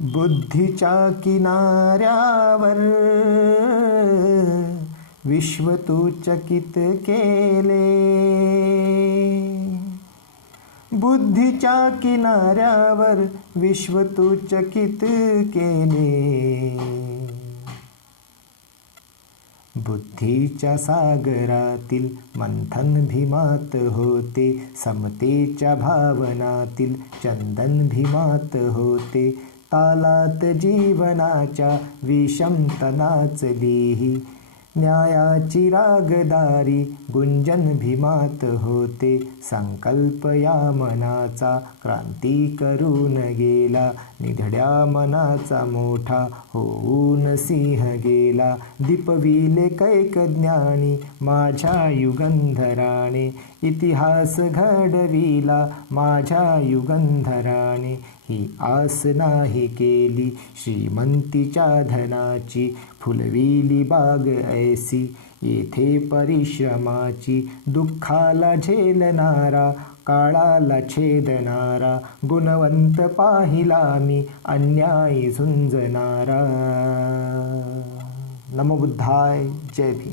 बुद्धीच्या किनाऱ्यावर विश्व तू चकित केले. बुद्धीच्या किनाऱ्यावर विश्व तू चकित केले. बुद्धीच्या सागरातील मंथन भीमात होते. समतेच्या भावनातील चंदन भीमात होते. तालात जीवनाच्या विषमता नाचली. न्यायाची रागदारी गुंजन भीमात होते. संकल्प या मनाचा क्रांती करून गेला. निधड्या मनाचा मोठा होऊन सिंह गेला. दीपविले कैक ज्ञानी माझ्या युगंधराने. इतिहास घडविला माझ्या युगंधराने. ही आस नाही केली श्रीमंतीच्या धनाची. फुलविली बाग ऐसी येथे परिश्रमाची. दुःखाला झेलणारा काळाला छेदणारा. गुणवंत पाहिला मी अन्यायी झुंजणारा. नमो बुद्धाय. जय भीम.